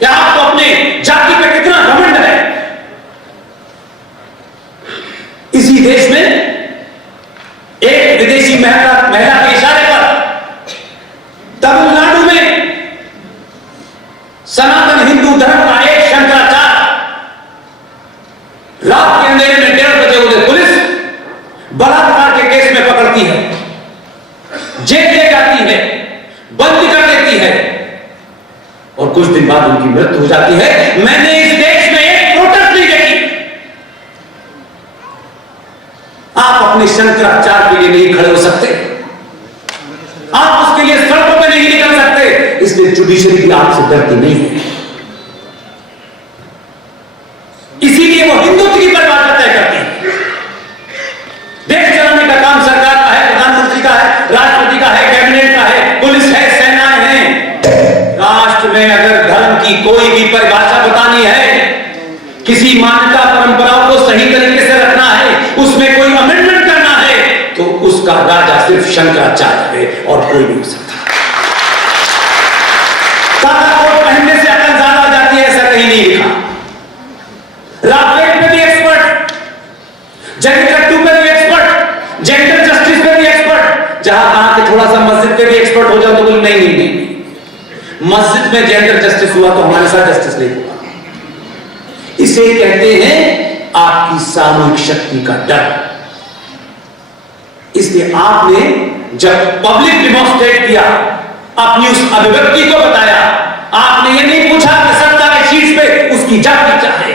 क्या आपको अपने जाति पे कितना घमंड है? इसी देश में एक विदेशी महिला के इशारे पर तमिलनाडु में सनातन हिंदू धर्म का एक शंकराचार्य रात के अंधेरे में 1:30 बजे उन्हें पुलिस बलात्कार के केस में पकड़ती है, जेल ले जाती है, बंद कर देती है और कुछ दिन बाद उनकी मृत्यु हो जाती है। मैंने इस देश में एक प्रोटेस्ट नहीं देखी। आप अपने शंकराचार्य के लिए नहीं खड़े हो सकते, आप उसके लिए सड़कों पे नहीं निकल सकते, इसलिए जुडिशरी भी आपसे डरती नहीं है। इसीलिए वो हिंदुत्व की परिभाषा तय करती है। देश चलाने का काम सरकार का है, प्रधानमंत्री का है, राष्ट्रपति का है, कैबिनेट का है, पुलिस है, सेनाएं हैं। राष्ट्र में अगर धर्म की कोई भी परिभाषा बतानी है, किसी मान्यता परंपराओं को सही तरीके से रखना है, उसमें कोई अमेंडमेंट करना है, तो उसका राजा सिर्फ शंकराचार्य है और कोई नहीं हो सकता। सादा कोट पहनने से अकल ज्यादा आ जाती है, ऐसा कहीं नहीं लिखा। राफेल पे भी एक्सपर्ट, जंगकट्टू पे भी एक्सपर्ट, जेंडर जस्टिस पे भी एक्सपर्ट। जहां कहा कि थोड़ा सा मस्जिद पे भी एक्सपर्ट हो जाओ तो बोले नहीं नहीं नहीं, मस्जिद में जेंडर जस्टिस हुआ तो हमारे साथ जस्टिस नहीं हुआ। इसे कहते हैं आपकी सामूहिक शक्ति का डर। इसलिए आपने जब पब्लिक डिमॉन्स्ट्रेट किया, अपनी उस अभिव्यक्ति को बताया, आपने ये नहीं पूछा कि सत्ता के शीर्ष पे उसकी जाति क्या है।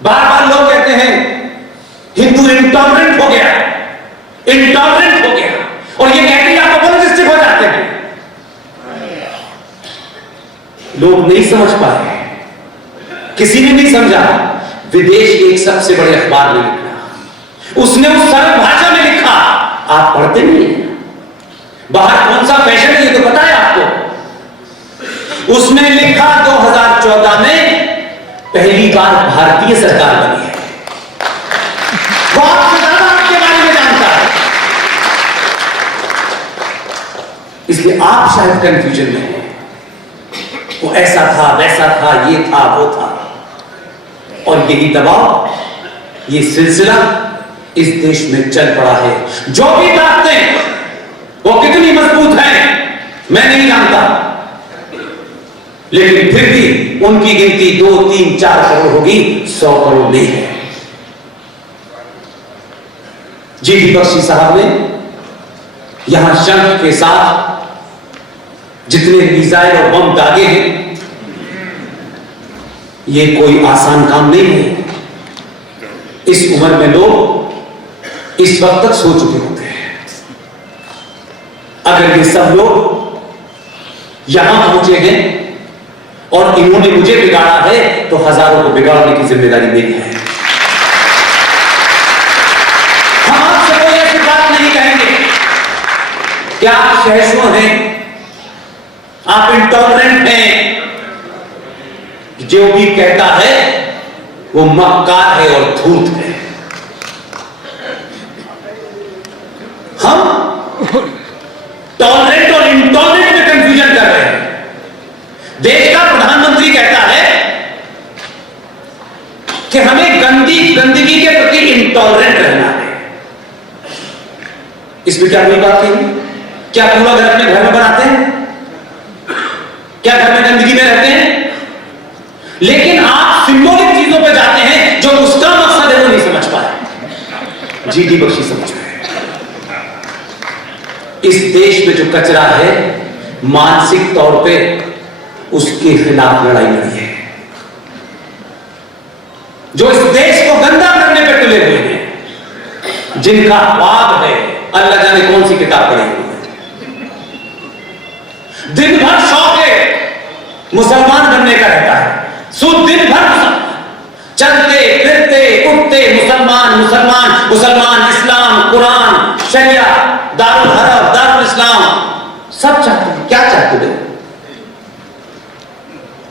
बार बार लोग कहते हैं हिंदू इंटॉलरेंट हो गया, इंटॉलरेंट हो गया, और ये कहते ही आप अपोलोजिस्टिक हो जाते हैं। लोग नहीं समझ पाए, किसी ने नहीं समझा। विदेश के एक सबसे बड़े अखबार में लिखा, उसने उस सरल भाषा में लिखा, आप पढ़ते नहीं, बाहर कौन सा फैशन है ये तो पता है आपको। उसने लिखा 2014 में पहली बार भारतीय सरकार बनी है। वो आपसे ज्यादा आपके बारे में जानता है, इसलिए आप शायद कंफ्यूजन में हैं। वो ऐसा था, वैसा था, ये था, वो था, और यही दबाव, ये सिलसिला इस देश में चल पड़ा है। जो भी ताकतें वो कितनी मजबूत हैं मैं नहीं जानता, लेकिन फिर भी उनकी गिनती 2, 3, 4 करोड़ होगी, 100 करोड़ नहीं है। जी.डी. बख्शी साहब ने यहां शंख के साथ जितने मिसाइल और बम दागे हैं, ये कोई आसान काम नहीं है। इस उम्र में लोग इस वक्त तक सो चुके होते हैं। अगर ये सब लोग यहां पहुंचे हैं और इन्होंने मुझे बिगाड़ा है, तो हजारों को बिगाड़ने की जिम्मेदारी मेरी है। हम आपसे कोई ऐसी बात नहीं कहेंगे कि आप सहिष्णु हैं, आप इंटॉलरेंट हैं। जो भी कहता है वो मक्कार है और धूर्त है। हम टॉलरेंट और इंटॉलरेंट में कंफ्यूजन कर रहे हैं। देश का प्रधानमंत्री कहता है कि हमें गंदगी के प्रति इंटॉलरेंट रहना है। इसमें क्या कोई बात नहीं? क्या पूरा घर अपने घर में बनाते हैं? क्या घर में गंदगी में रहते हैं? लेकिन आप सिंबॉलिक चीजों पे जाते हैं, जो उसका मकसद है वो नहीं समझ पाए। जी.डी. बख्शी समझ गए। इस देश में जो कचरा है, मानसिक तौर पे उसके खिलाफ लड़ाई लड़ी है। जो इस देश को गंदा करने पे तुले हुए हैं, जिनका ख्वाब है अल्लाह जाने कौन सी किताब पढ़ी हुई है, दिन भर शौक है मुसलमान बनने का रहता है, दिन भर चलते फिरते उठते मुसलमान मुसलमान मुसलमान, इस्लाम, कुरान, शरिया, दारुल हरब, दारुल इस्लाम, सब चाहते हैं। क्या चाहते हैं?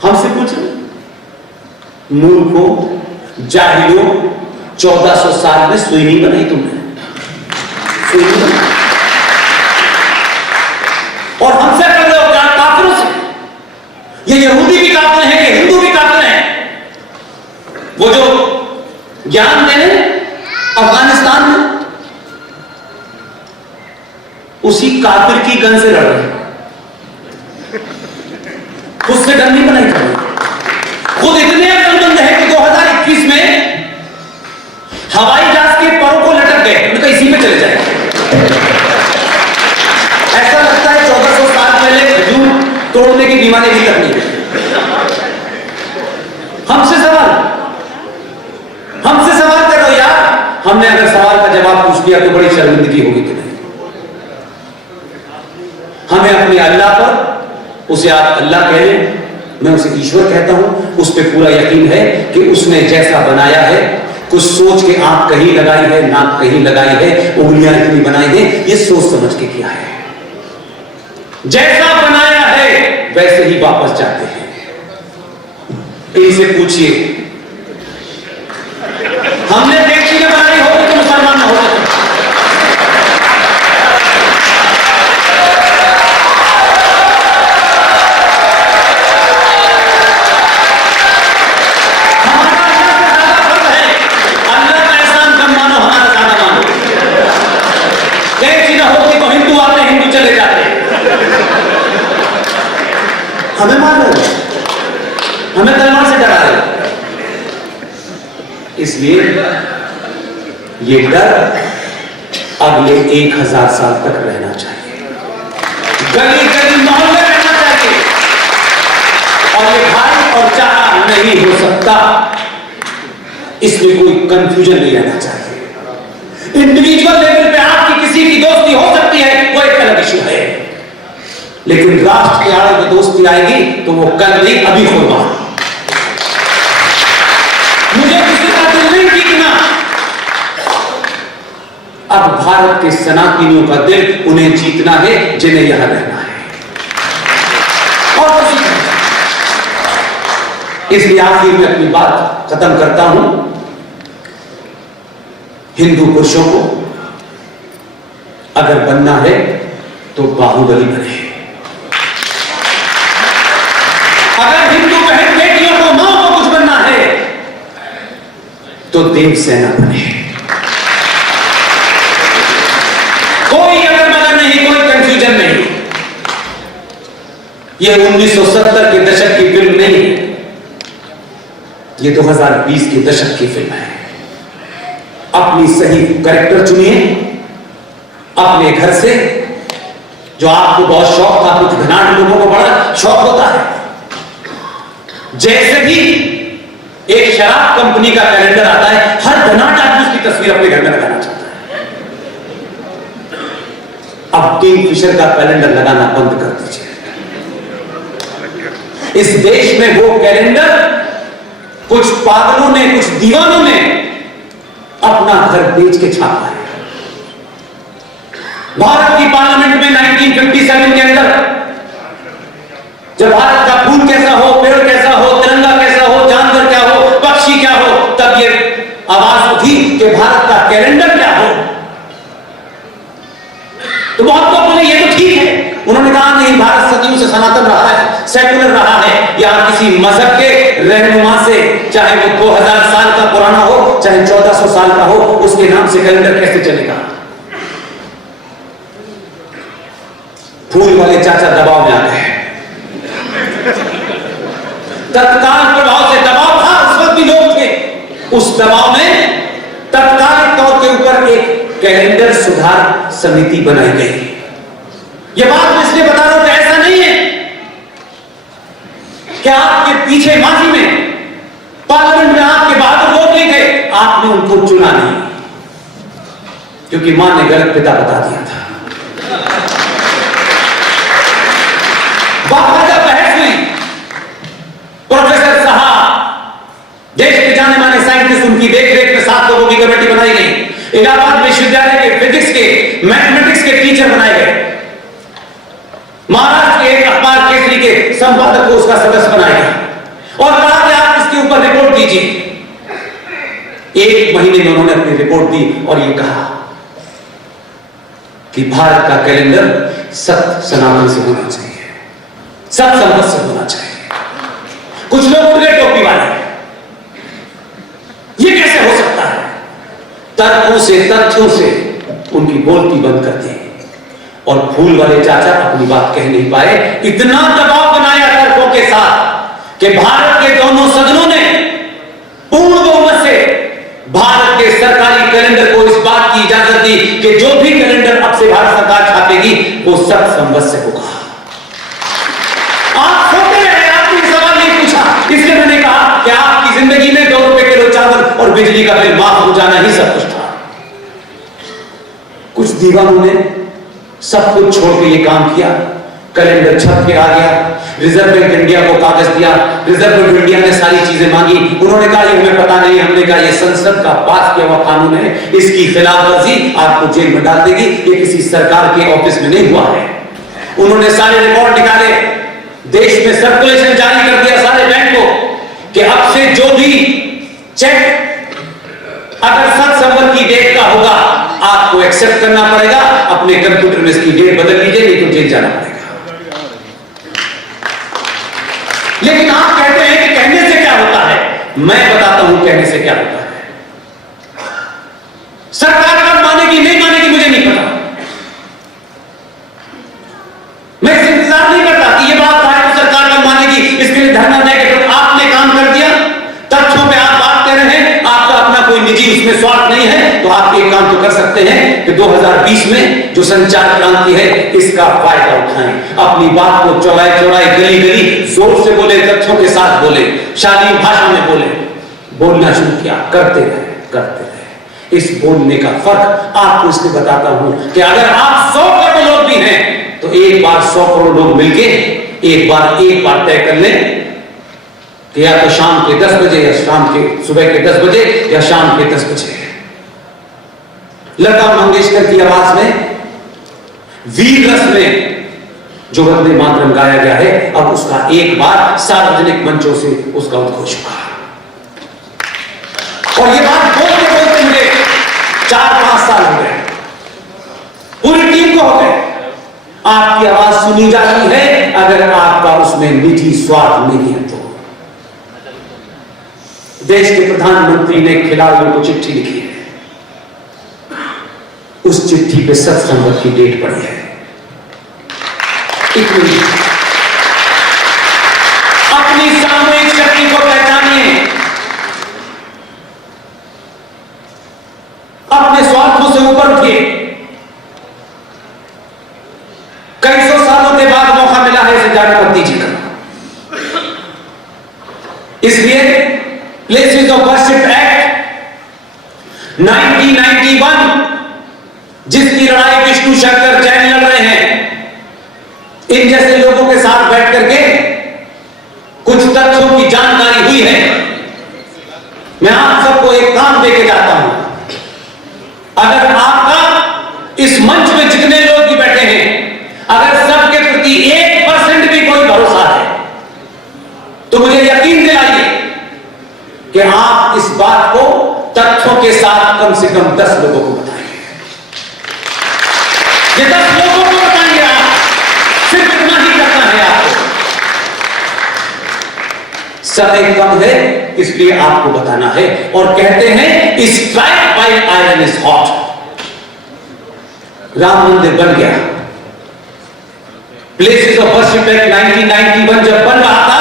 हमसे पूछो, मूर्खों, जाहिलों, 1400 साल में सुई नहीं बनाई तुमने, सुई नहीं बनाई। और हमसे कर रहे हो क्या? काफिरों से। वो जो ज्ञान दे रहे अफगानिस्तान में, उसी काफिर की गन से लड़ रहे हैं, उससे गन नहीं बनाई जा रही। खुद इतने अकलमंद है कि 2021 में हवाई जहाज के परों को लटक गए, उनका इसी पे चले जाए। ऐसा लगता है 1400 साल पहले खजूर तोड़ने की बीमारी भी तक नहीं है। हमसे सवाल करो यार, हमने अगर सवाल का जवाब पूछ लिया तो बड़ी शर्मिंदगी होगी कि नहीं। हमें अपने अल्लाह पर, उसे आप अल्लाह कह लें, मैं उसे ईश्वर कहता हूं, उस पर पूरा यकीन है कि उसने जैसा बनाया है, कुछ सोच के आंख कहीं लगाई है, नाक कहीं लगाई है, उंगलियां इतनी बनाई है, ये सोच समझ के किया है। जैसा बनाया है वैसे ही वापस जाते हैं। इनसे पूछिए, हमने देखी में बनाई होगी तो मुसलमान न हो। हमें मार रहे, हमें तलवार से डरा रहे। इसलिए ये डर अगले 1000 साल तक रहना चाहिए, गली गली मोहल्ले रहना चाहिए, और ये भाई और चाचा नहीं हो सकता, इसमें कोई कंफ्यूजन नहीं रहना चाहिए। इंडिविजुअल लेवल पे आपकी किसी की दोस्ती हो सकती है, वो एक अलग इशू है, लेकिन राष्ट्र के आड़े में दोस्ती आएगी तो वो कल नहीं अभी होगा। मुझे किसी का दिल नहीं जीतना, अब भारत के सनातनियों का दिल उन्हें जीतना है जिन्हें यहां रहना है, और कुछ नहीं। इसलिए आखिर में अपनी बात खत्म करता हूं। हिंदू पुरुषों को अगर बनना है तो बाहुबली बने, अगर हिंदू बहन बेटियों को, मां को कुछ बनना है तो देवसेना बने। कोई अगर मगर नहीं, कोई कंफ्यूजन नहीं। यह 1970 के दशक की फिल्म नहीं है, यह 2020 के दशक की फिल्म है। अपनी सही कैरेक्टर चुनिए अपने घर से, जो आपको बहुत शौक था, कुछ घनाट लोगों को बड़ा शौक होता है। जैसे भी एक शराब कंपनी का कैलेंडर आता है, हर घनाट आदमी उसकी तस्वीर अपने घर में लगाना चाहता है। अब किंगफिशर का कैलेंडर लगाना बंद कर दीजिए। इस देश में वो कैलेंडर कुछ पागलों ने, कुछ दीवानों ने अपना घर बेच के छापा है। भारत की पार्लियामेंट में 1957 के अंदर जब भारत का फूल कैसा हो, पेड़ कैसा हो, तिरंगा कैसा हो, जानवर क्या हो, पक्षी क्या हो, तब ये आवाज उठी कि भारत का कैलेंडर क्या हो। तो बहुत लोग बोले ये तो ठीक है। उन्होंने कहा नहीं, भारत सदियों से सनातन रहा है, सेकुलर रहा है, या किसी मजहब के रहनुमा से, चाहे वो 2000 साल का पुराना हो, चाहे 1400 साल का हो, उसके नाम से कैलेंडर कैसे चलेगा। फूल वाले चाचा दबाव में आ गए, तत्काल प्रभाव से दबाव था, उस वक्त भी लोग थे, उस दबाव में तत्कालिक तौर के ऊपर एक कैलेंडर सुधार समिति बनाई गई। यह बात मैं इसलिए बता रहा हूं कि ऐसा नहीं है कि आपके पीछे माजी में पार्लियामेंट में आपके बहादुर लोग नहीं थे, आपने उनको चुना नहीं, क्योंकि मां ने गलत पिता बता दिया था। बाकायदा बहस हुई, प्रोफेसर साहब, देश के जाने माने साइंटिस्ट, उनकी देखरेख में 7 लोगों की कमेटी बनाई गई। इलाहाबाद विश्वविद्यालय के फिजिक्स के, मैथमेटिक्स के टीचर बनाए गए। महाराष्ट्र के एक अखबार केसरी के संपादक को उसका सदस्य बनाया गया और कहा कि आप इसके ऊपर रिपोर्ट दीजिए। 1 महीने में उन्होंने अपनी रिपोर्ट दी और यह कहा कि भारत का कैलेंडर सत्य सनातन से होना चाहिए, सत्य संपत से होना चाहिए। कुछ लोग उठ गए टोपी वाले, से तथ्यों से उनकी बोलती बंद कर दी और फूल वाले चाचा अपनी बात कह नहीं पाए। इतना दबाव बनाया तर्कों के साथ कि भारत के दोनों सदनों ने पूर्ण बहुमत से भारत के सरकारी कैलेंडर को इस बात की इजाजत दी कि जो भी कैलेंडर अब से भारत सरकार छापेगी वो सब संवत्सर होगा। आप सोते रहे, आपने सवाल नहीं पूछा, इसलिए मैंने कहा कि आपकी जिंदगी में 2 रुपए किलो चावल और बिजली का बिल माफ हो जाना ही सब कुछ था। कुछ दीवानों ने सब कुछ छोड़ के ये काम किया। कैलेंडर छप के आ गया, रिजर्व बैंक इंडिया को कागज दिया, रिजर्व बैंक इंडिया ने सारी चीजें मांगी। उन्होंने कहा ये हमें पता नहीं। हमने कहा ये संसद का पास किया हुआ कानून है, इसकी खिलाफवर्जी आपको जेल में डाल देगी। ये किसी सरकार के ऑफिस में नहीं हुआ है। उन्होंने सारे रिकॉर्ड निकाले, देश में सर्कुलेशन जारी कर दिया सारे बैंक को कि अब से जो भी चेक अगर 7 सितंबर की डेट का होगा आपको एक्सेप्ट करना पड़ेगा। अपने कंप्यूटर में इसकी डेट बदल लीजिए, नहीं तो जेल जाना पड़ेगा। लेकिन आप कहते हैं कि कहने से क्या होता है। मैं बताता हूं कहने से क्या होता है। सरकार कब मानेगी नहीं मानेगी मुझे नहीं पता। मैं इस इंतजार नहीं करता कि ये बात है तो सरकार कब मानेगी, इसके लिए धरना देकर आपने काम कर दिया। तथ्यों पे आप बात कर रहे हैं, आपका अपना कोई निजी उसमें स्वार्थ नहीं है, तो आप एक काम तो कर सकते हैं कि 2020 में जो संचार क्रांति है इसका फायदा उठाएं। अपनी बात को चौड़ाई चौड़ाई गली गली जोर से बोले, तथ्यों के साथ बोले, शालीन भाषा में बोले। बोलना शुरू किया, करते रहे करते रहे। इस बोलने का फर्क आपको इसलिए बताता हूं कि अगर आप 100 करोड़ लोग भी हैं तो एक बार 100 करोड़ लोग मिलके एक बार तय कर लें कि या तो शाम के 10 बजे या शाम के सुबह के 10 बजे या शाम के 10 बजे लता मंगेशकर की आवाज में वीर रस में जो वंदे मातरम गाया गया है, अब उसका एक बार सार्वजनिक मंचों से उसका उद्घोष हुआ। और ये बात बोलते बोलते मुझे 4-5 साल हो गए, पूरी टीम को हो गए। आपकी आवाज सुनी जाती है अगर आपका उसमें निजी स्वार्थ नहीं है तो। देश के प्रधानमंत्री ने खिलाड़ियों को चिट्ठी लिखी है, उस चिट्ठी पे 7 सितंबर की डेट पड़ी है। इतनी अपनी सामूहिक शक्ति को पहचानिए, अपने स्वार्थों से ऊपर उठिए। कई 100 सालों के बाद मौका मिला है इसे जाने मत दीजिएगा। इसलिए प्लेसेस ऑफ वर्शिप एक्ट 1991 जिसकी लड़ाई विष्णु शंकर जैन लड़ रहे हैं, इन जैसे लोगों के साथ बैठ करके कुछ तथ्यों की जानकारी हुई है। मैं आप सबको एक काम देके जाता हूं, अगर आपका इस मंच में जितने लोग भी बैठे हैं अगर सबके प्रति 1% भी कोई भरोसा है तो मुझे यकीन दिलाइए कि आप इस बात को तथ्यों के साथ कम से कम 10 लोगों को बताएंगे। ये 10 लोगों को बताएंगे, आप सिर्फ इतना ही करना है। आपको समय कम है इसलिए आपको बताना है। और कहते हैं strike by iron is hot. Ram Mandir बन गया, प्लेसेस ऑफ वर्शिप एक्ट 1991 जब बन रहा था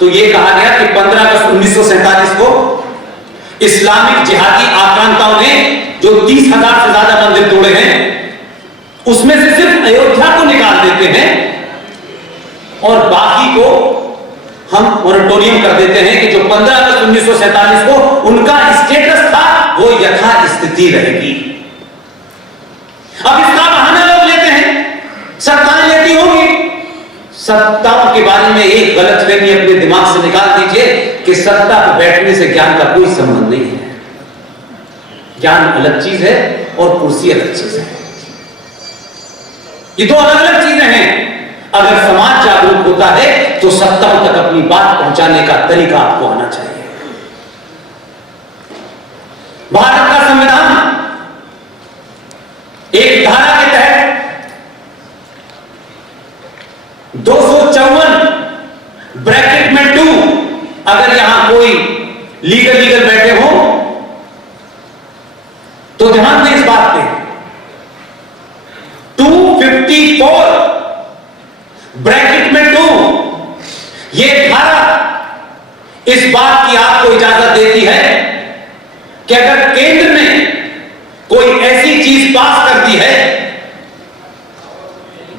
तो यह कहा गया कि 15 अगस्त 1947 को इस्लामिक जिहादी आक्रांताओं ने जो 30,000 से ज्यादा मंदिर तोड़े हैं उसमें से सिर्फ अयोध्या को निकाल देते हैं और बाकी को हम मोरेटोरियम कर देते हैं कि जो 15 अगस्त 1947 को उनका स्टेटस था वो यथास्थिति रहेगी। अब इसका बहाना लोग लेते हैं, सत्ताएं लेती होंगी। सत्ताओं के बारे में एक गलतफहमी अपने दिमाग से निकाल दीजिए कि सत्ता पर बैठने से ज्ञान का कोई संबंध नहीं है। ज्ञान अलग चीज है और कुर्सी अलग चीज है। ये दो अलग अलग चीजें हैं। अगर समाज जागरूक होता है तो सत्ताओं तक अपनी बात पहुंचाने का तरीका आपको आना चाहिए। भारत का संविधान एक धारा के तहत 254 ब्रैकेट में 2 अगर यहां कोई लीगल बैठे हो तो ध्यान ब्रैकेट में 2 ये धारा इस बात की आपको इजाजत देती है कि अगर केंद्र ने कोई ऐसी चीज पास कर दी है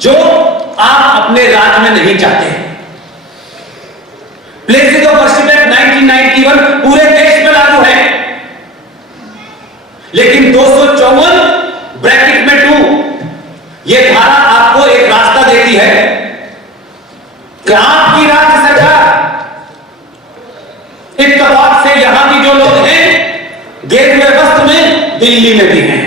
जो आप अपने राज्य में नहीं चाहते, प्लेसेस ऑफ वर्शिप एक्ट 1991 पूरे देश में लागू है, लेकिन 254 ब्रैकेट में 2 यह धारा आपको एक रास्ता देती है कि आपकी राज्य सरकार इत्तेफाक से यहां भी जो लोग हैं गेरुए वस्त्र में दिल्ली में भी हैं,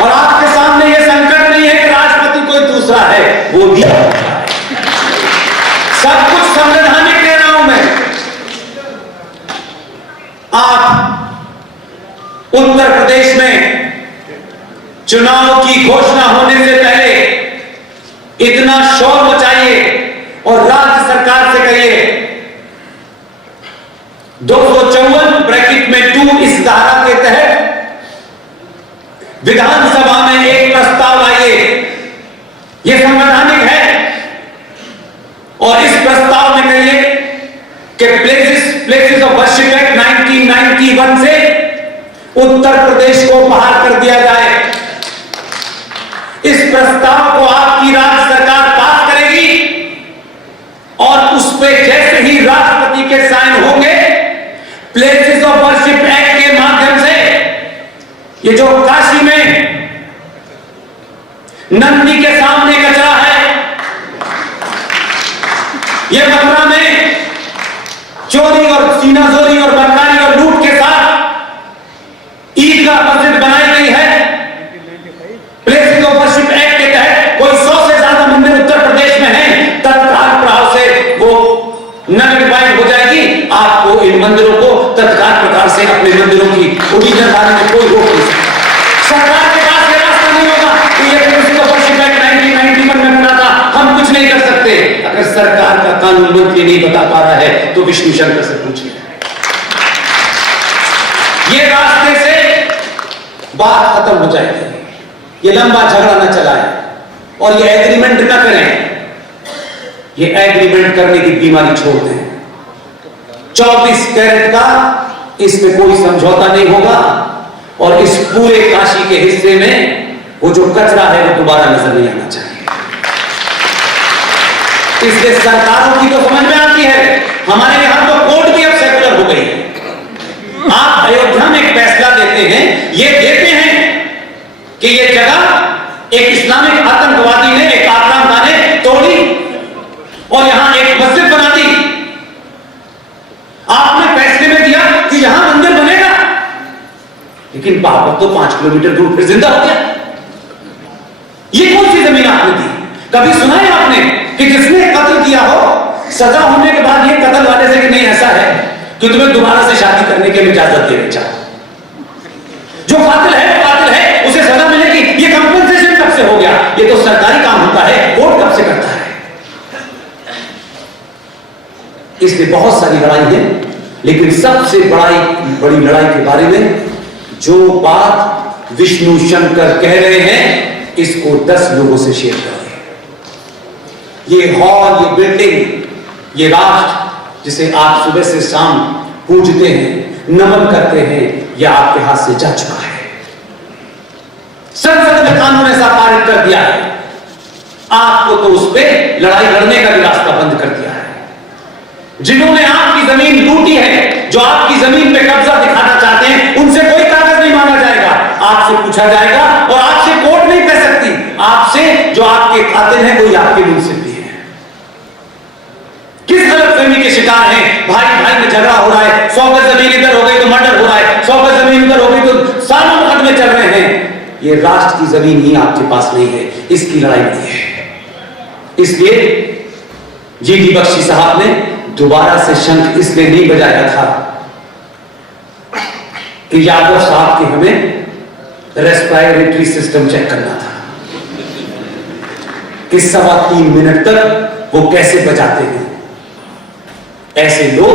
और आपके सामने यह संकट नहीं है कि राष्ट्रपति कोई दूसरा है, वो भी सब कुछ संवैधानिक कह रहा हूं मैं। आप उत्तर प्रदेश में चुनाव की घोषणा होने से पहले इतना शोर मचाइए और राज्य सरकार से कहिए 254 ब्रैकेट में 2 इस धारा के तहत विधानसभा में एक प्रस्ताव आइए, यह संवैधानिक है, और इस प्रस्ताव में कहिए कि प्लेसेस ऑफ वर्शिप एक्ट 1991 से उत्तर प्रदेश को बाहर कर दिया जाए। इस प्रस्ताव को आपकी राज्य सरकार पास करेगी और उस पे जैसे ही राष्ट्रपति के साइन होंगे, प्लेसेस ऑफ वर्शिप एक्ट के माध्यम से ये जो काशी में नंदी के सामने कचरा है, ये मथुरा में चोरी और सीनाजोरी और बदकारी और लूट के साथ ईदगाह मस्जिद बनाई गई है, प्लेसेस ऑफ वर्शिप एक्ट के तहत कोई 100 से ज्यादा मंदिर उत्तर प्रदेश में हैं, तत्काल प्रभाव से वो नलिफाइड हो जाएगी। आपको इन मंदिरों को तत्काल प्रकार से अपने मंदिरों की ओरिजिनल धारा में कोई रोक नहीं सकता। सरकार के पास यह रास्ता नहीं होगा कि ये प्लेसेस ऑफ वर्शिप एक्ट 1991 में बना था, हम कुछ नहीं कर सकते। अगर सरकार का कानून मंत्री नहीं बता पा रहा है तो विष्णु शंकर से पूछिए। ये रास्ते से बात खत्म हो जाएगी, ये लंबा झगड़ा न चलाएं और ये एग्रीमेंट न करें। ये एग्रीमेंट करने की बीमारी छोड़ दें। 24 कैरेट का इसमें कोई समझौता नहीं होगा और इस पूरे काशी के हिस्से में वो जो कचरा है वो दोबारा नजर नहीं आना चाहिए। इसलिए सरकारों की तो समझ में आती है, हमारे यहां तो कोर्ट भी अब सेकुलर हो गई है। आप अयोध्या में एक फैसला देते हैं, ये देते हैं कि ये जगह एक इस्लामिक आतंकवादी ने, एक आक्रामता ने तोड़ी और यहां एक मस्जिद बना दी। आपने फैसले में दिया कि यहां मंदिर बनेगा, लेकिन बाबर तो 5 किलोमीटर दूर फिर जिंदा हो गया। ये कौन सी जमीन आपने दी? कभी सुना है आपने कि जिसने कत्ल किया हो, सजा होने के बाद ये कत्ल वाले से कि नहीं ऐसा है कि तुम्हें दोबारा से शादी करने की इजाजत देनी चाहिए। जो कातिल है वो कातिल है, उसे सजा मिलेगी। ये कंपनसेशन कब से हो गया? ये तो सरकारी काम होता है, कोर्ट कब से करता है? इसलिए बहुत सारी लड़ाई है, लेकिन सबसे बड़ी लड़ाई के बारे में जो बात विष्णु शंकर कह रहे हैं, इसको 10 लोगों से शेयर करें। ये हॉल, ये बिल्डिंग, ये राष्ट्र जिसे आप सुबह से शाम पूजते हैं, नमन करते हैं, यह आपके हाथ से जा चुका है। संसद ने कानून ऐसा पारित कर दिया है, आपको तो उस पर लड़ाई लड़ने का भी रास्ता बंद कर दिया है। जिन्होंने आपकी जमीन लूटी है, जो आपकी जमीन पे कब्जा दिखाना चाहते हैं, उनसे कोई कागज नहीं मांगा जाएगा, आपसे पूछा जाएगा और आपसे कोर्ट नहीं कह सकती। आपसे जो आपके कातिल हैं वही आपके मुंसिफ भी हैं। किस गलतफहमी के शिकार हैं? भाई भाई में झगड़ा हो रहा है, 100 गज जमीन इधर हो गई तो मर्डर हो रहा है, 100 गज जमीन इधर हो गई तो सालों मुकदमे चल रहे हैं। ये राष्ट्र की जमीन ही आपके पास नहीं है, इसकी लड़ाई नहीं है। इसलिए जीडी बख्शी साहब ने दोबारा से शंख इसलिए नहीं बजाया था कि यादव साहब के हमें रेस्पिरेटरी सिस्टम चेक करना था कि 3.25 मिनट तक वो कैसे बजाते हैं। ऐसे लोग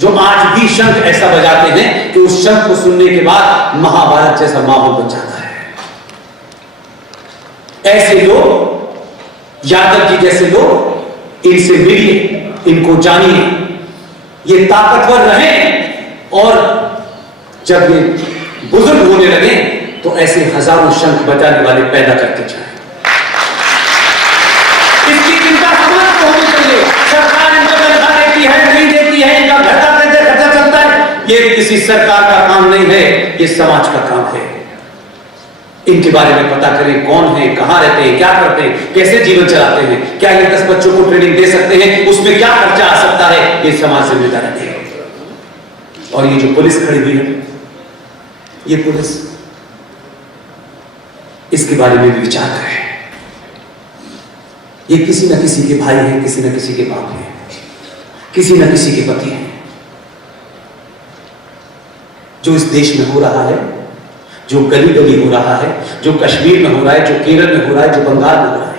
जो आज भी शंख ऐसा बजाते हैं कि उस शंख को सुनने के बाद महाभारत जैसा माहौल बन जाता है। ऐसे लोग, यादव जी जैसे लोग, इनसे मिलिए, इनको जानिए, ये ताकतवर रहे और जब ये बुजुर्ग होने लगे तो ऐसे हजारों शंख बजाने वाले पैदा करके जाए। इसकी चिंता समाज को होनी चाहिए। सरकार इनको तनख्वाह देती है, नहीं देती है, इनका खर्चा चलता है, ये किसी सरकार का काम नहीं है, ये समाज का काम है। इनके बारे में पता करें, कौन है, कहां रहते हैं, क्या करते हैं, कैसे जीवन चलाते हैं, क्या ये 10 बच्चों को ट्रेनिंग दे सकते हैं, उसमें क्या खर्चा आ सकता है, ये समाज जिम्मेदारी है। और ये जो पुलिस खड़ी हुई है, ये पुलिस, इसके बारे में भी विचार करें। ये किसी न किसी के भाई हैं, किसी न किसी के बाप हैं, किसी न किसी के पति हैं। जो इस देश में हो रहा है, जो गली गली हो रहा है, जो कश्मीर में हो रहा है, जो केरल में हो रहा है, जो बंगाल में हो रहा है,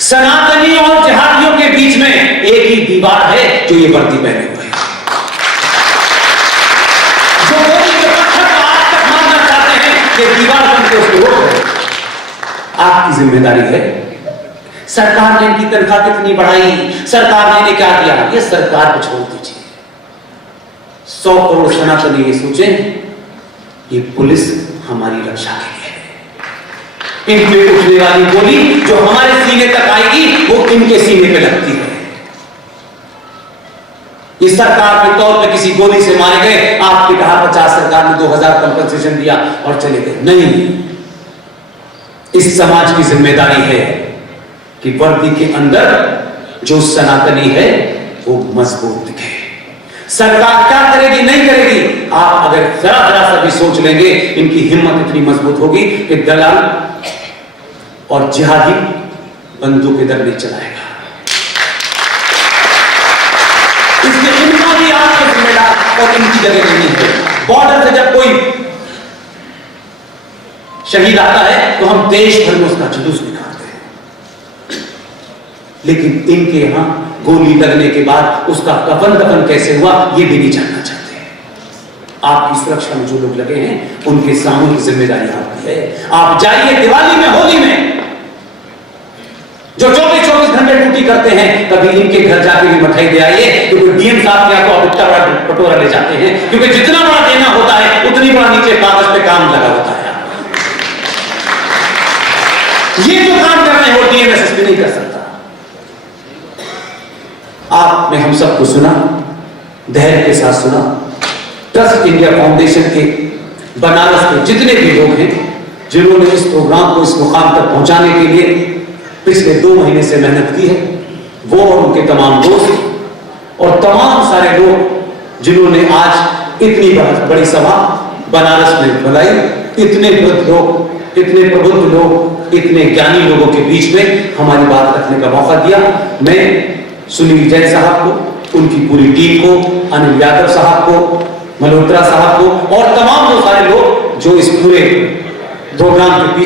सनातनी और जिहादियों के बीच में एक ही दीवार है जो ये वर्दी पहने हुए हैं। जो मोदी के पत्थर को आज तक मारना चाहते हैं, ये दीवार बनकर उसको रोक रहे हैं। आपकी जिम्मेदारी है। सरकार ने इनकी तनख्वाह कितनी बढ़ाई, सरकार ने इन्हें क्या दिया, ये सरकार को छोड़ दीजिए। 100 करोड़ सनातनी ये सोचें, ये पुलिस हमारी रक्षा के लिए है। इन पे उठने वाली गोली जो हमारे सीने तक आएगी, वो इनके सीने पे लगती है। इस सरकार के तौर पे किसी गोली से मारे गए, आपने कहा 50 सरकार ने 2000 कंपनसेशन दिया और चले गए, नहीं। इस समाज की जिम्मेदारी है कि वर्दी के अंदर जो सनातनी है वो मजबूत दिखे। सरकार क्या करेगी, नहीं करेगी, आप अगर जरा जरा सा भी सोच लेंगे, इनकी हिम्मत इतनी मजबूत होगी कि दलाल और जिहादी बंदूक इधर नहीं चलाएगा। इसलिए इनका भी आपके जिम्मेदार और इनकी जगह नहीं है। बॉर्डर से जब कोई शहीद आता है तो हम देश भर में उसका जुलूस निकालते हैं, लेकिन इनके यहां गोली लगने के बाद उसका कफन दफन कैसे हुआ ये भी नहीं जानना चाहते। आपकी सुरक्षा में जो लोग लगे हैं उनके सामूहिक जिम्मेदारी आपकी है। आप जाइए दिवाली में, होली में, जो 24-24 घंटे ड्यूटी करते हैं, कभी इनके घर जाके भी मिठाई दे आइए, क्योंकि डीएम साहब के आपको इतना बड़ा कटोरा ले जाते हैं, क्योंकि जितना बड़ा देना होता है उतनी बड़ा नीचे कागज पे काम लगा होता है। ये जो काम कर रहे हैं वो डीएम एसएसपी नहीं कर सकता। आपने हम सबको सुना, धैर्य के साथ सुना। ट्रस्ट इंडिया फाउंडेशन के बनारस के जितने भी लोग हैं जिन्होंने इस प्रोग्राम को इस मुकाम तक पहुंचाने के लिए पिछले 2 महीने से मेहनत की है, वो और उनके तमाम दोस्त और तमाम सारे लोग जिन्होंने आज इतनी बड़ी सभा बनारस में बुलाई, इतने वृद्ध लोग, इतने प्रबुद्ध लोग, इतने ज्ञानी लोगों के बीच में हमारी बात रखने का मौका दिया। मैं सुनील जैन साहब को, उनकी पूरी टीम को, अनिल यादव साहब को, मल्होत्रा साहब को और तमाम वो सारे लोग जो इस पूरे प्रोग्राम के